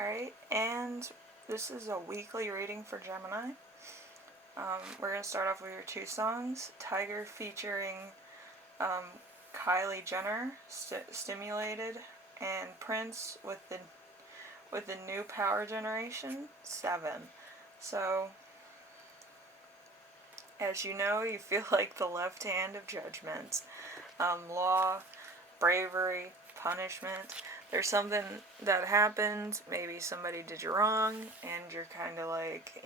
Alright, and this is a weekly reading for Gemini. We're going to start off with your two songs. Tiger featuring Kylie Jenner, Stimulated, and Prince with the new power generation, 7. So, as you know, you feel like the left hand of judgment. Law, bravery, punishment. There's something that happened, maybe somebody did you wrong, and you're kind of like,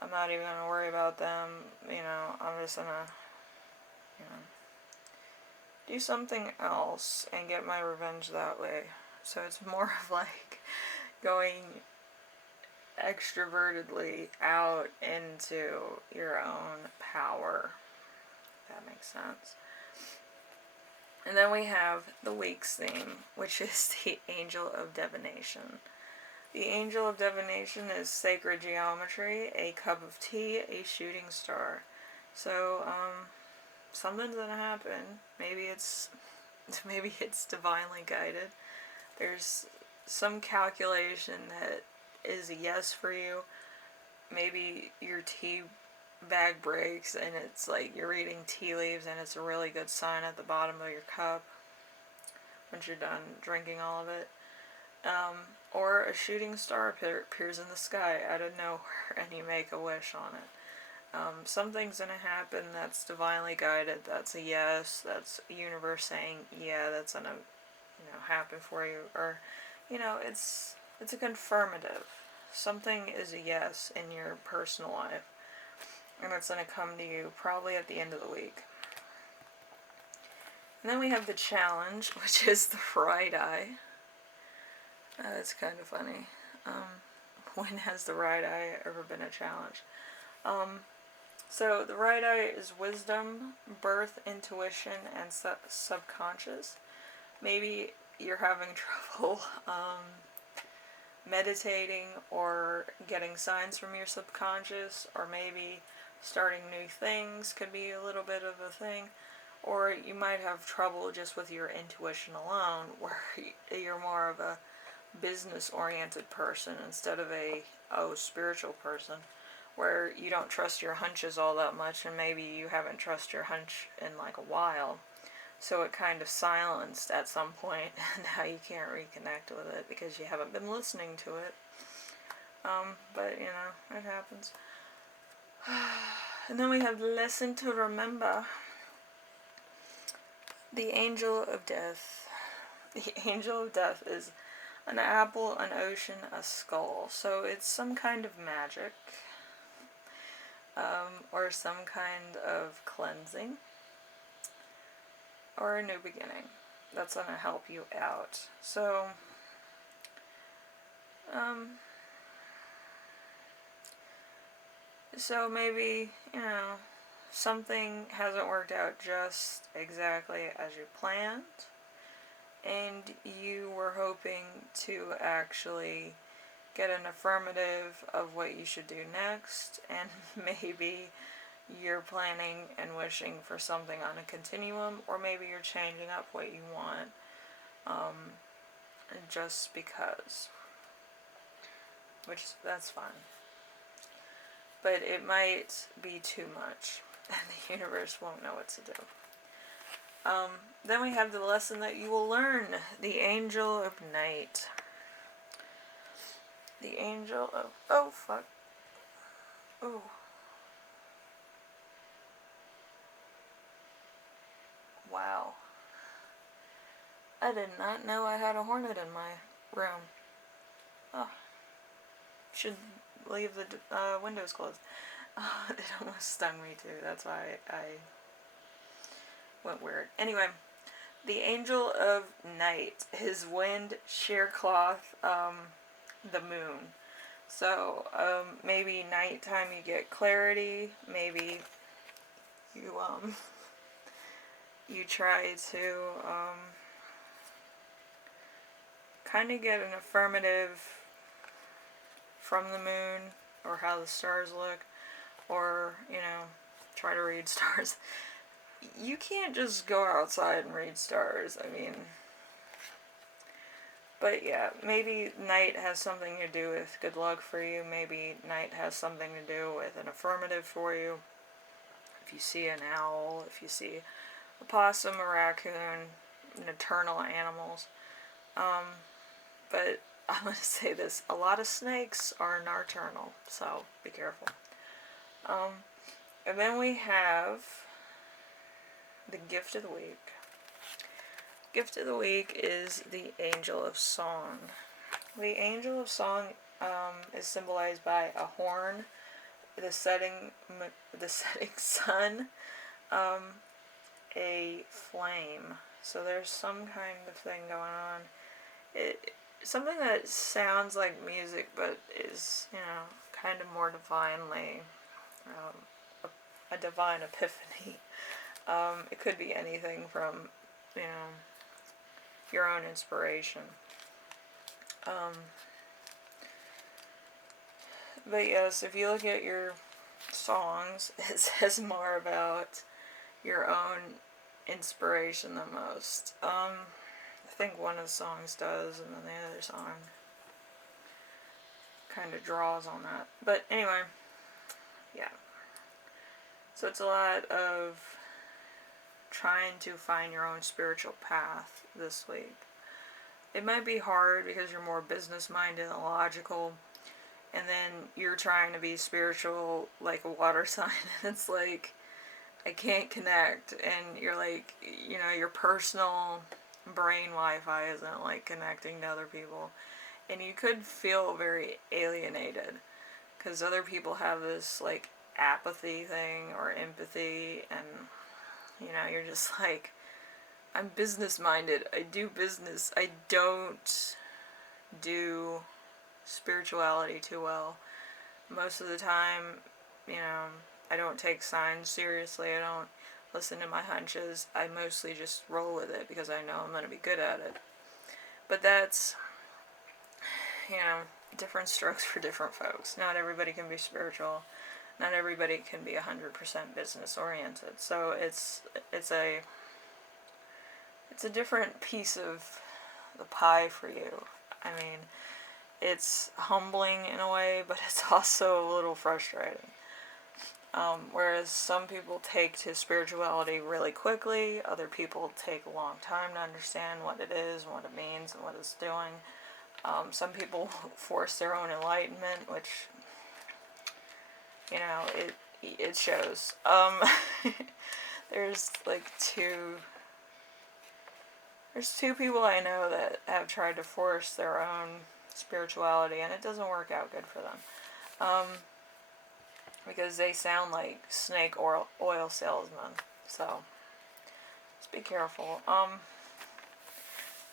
I'm not even going to worry about them, I'm just going to, do something else and get my revenge that way. So it's more of like going extrovertedly out into your own power. If that makes sense. And then we have the week's theme, which is the Angel of Divination. The Angel of Divination is sacred geometry, a cup of tea, a shooting star. So, something's gonna happen. Maybe it's divinely guided. There's some calculation that is a yes for you. Maybe your tea bag breaks and it's like you're reading tea leaves and it's a really good sign at the bottom of your cup once you're done drinking all of it. Or a shooting star appears in the sky out of nowhere and you make a wish on it. Something's going to happen that's divinely guided, that's a yes, that's the universe saying, yeah, that's going to, happen for you. Or, it's a confirmative. Something is a yes in your personal life. And it's going to come to you probably at the end of the week. And then we have the challenge, which is the right eye. That's kind of funny. When has the right eye ever been a challenge? So the right eye is wisdom, birth, intuition, and subconscious. Maybe you're having trouble meditating or getting signs from your subconscious, or maybe starting new things could be a little bit of a thing. Or you might have trouble just with your intuition alone, where you're more of a business-oriented person instead of a spiritual person, where you don't trust your hunches all that much, and maybe you haven't trusted your hunch in like a while, so it kind of silenced at some point, and now you can't reconnect with it because you haven't been listening to it. But it happens. And then we have lesson to remember. The Angel of Death. The Angel of Death is an apple, an ocean, a skull. So it's some kind of magic, or some kind of cleansing, or a new beginning that's going to help you out. So, maybe, something hasn't worked out just exactly as you planned, and you were hoping to actually get an affirmative of what you should do next, and maybe you're planning and wishing for something on a continuum, or maybe you're changing up what you want, just because, which that's fine. But it might be too much, and the universe won't know what to do. Then we have the lesson that you will learn, the Angel of Night. The Angel of... Oh, fuck. Oh. Wow. I did not know I had a hornet in my room. Oh. Should leave the windows closed. It almost stung me too. That's why I went weird. Anyway, the Angel of Night. His wind, sheer cloth, the moon. So, maybe nighttime you get clarity. Maybe you, you try to, kind of get an affirmative from the moon, or how the stars look, or, try to read stars. You can't just go outside and read stars. I mean, But yeah, maybe night has something to do with good luck for you. Maybe night has something to do with an affirmative for you. If you see an owl, if you see a possum, a raccoon, nocturnal animals. But I'm going to say this, a lot of snakes are nocturnal, so be careful. And then we have the gift of the week. Gift of the week is the Angel of Song. The Angel of Song is symbolized by a horn, the setting sun, a flame. So there's some kind of thing going on. Something that sounds like music, but is, kind of more divinely, a divine epiphany. It could be anything from, your own inspiration. But yes, if you look at your songs, it says more about your own inspiration than most. I think one of the songs does, and then the other song kind of draws on that. But anyway, yeah. So it's a lot of trying to find your own spiritual path this week. It might be hard because you're more business minded and logical, and then you're trying to be spiritual like a water sign, and it's like, I can't connect, and you're like, your personal brain Wi-Fi isn't like connecting to other people, and you could feel very alienated because other people have this like apathy thing or empathy, and you're just like, I'm business minded, I do business, I don't do spirituality too well. Most of the time, I don't take signs seriously, I don't listen to my hunches, I mostly just roll with it because I know I'm going to be good at it. But that's, different strokes for different folks. Not everybody can be spiritual, not everybody can be 100% business oriented. So it's a different piece of the pie for you. I mean, it's humbling in a way, but it's also a little frustrating. Whereas some people take to spirituality really quickly, other people take a long time to understand what it is, and what it means, and what it's doing. Some people force their own enlightenment, which, it shows. There's two people I know that have tried to force their own spirituality, and it doesn't work out good for them. Because they sound like snake oil salesmen. So, just be careful.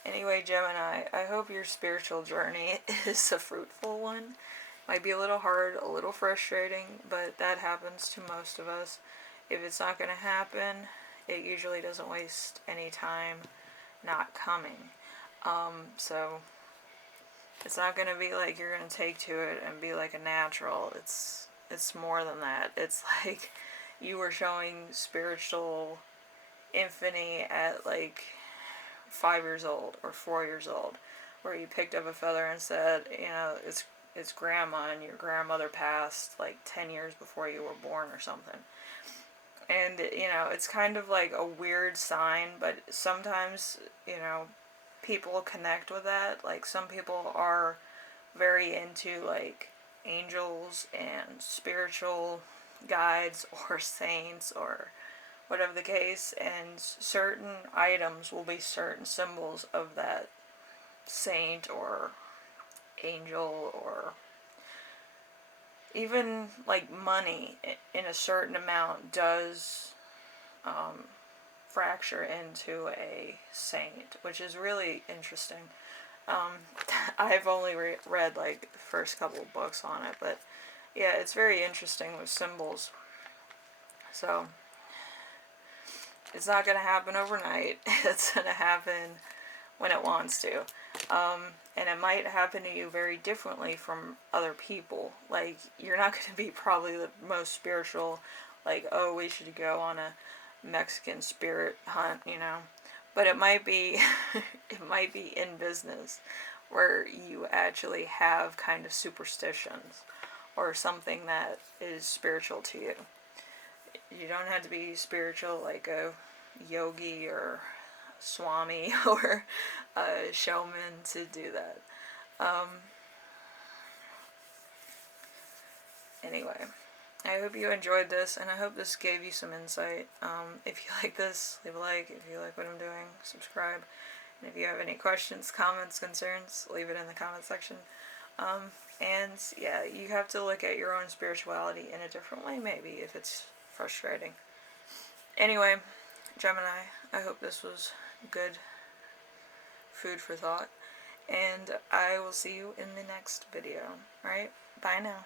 Anyway, Gemini, I hope your spiritual journey is a fruitful one. Might be a little hard, a little frustrating, but that happens to most of us. If it's not going to happen, it usually doesn't waste any time not coming. So, it's not going to be like you're going to take to it and be like a natural. It's more than that. It's like you were showing spiritual infinity at like 5 years old or 4 years old, where you picked up a feather and said, it's grandma, and your grandmother passed like 10 years before you were born or something. And, it's kind of like a weird sign, but sometimes, people connect with that. Like, some people are very into, like, angels and spiritual guides or saints or whatever the case, and certain items will be certain symbols of that saint or angel, or even like money in a certain amount does fracture into a saint, which is really interesting. I've only read like the first couple of books on it, but yeah, it's very interesting with symbols. So it's not going to happen overnight. It's going to happen when it wants to. And it might happen to you very differently from other people. Like, you're not going to be probably the most spiritual, like, oh, we should go on a Mexican spirit hunt, But it might be, it might be in business, where you actually have kind of superstitions or something that is spiritual to you. You don't have to be spiritual like a yogi or swami or a showman to do that. Anyway, I hope you enjoyed this, and I hope this gave you some insight. If you like this, leave a like. If you like what I'm doing, subscribe. And if you have any questions, comments, concerns, leave it in the comment section. And yeah, you have to look at your own spirituality in a different way, maybe, if it's frustrating. Anyway, Gemini, I hope this was good food for thought. And I will see you in the next video. Alright? Bye now.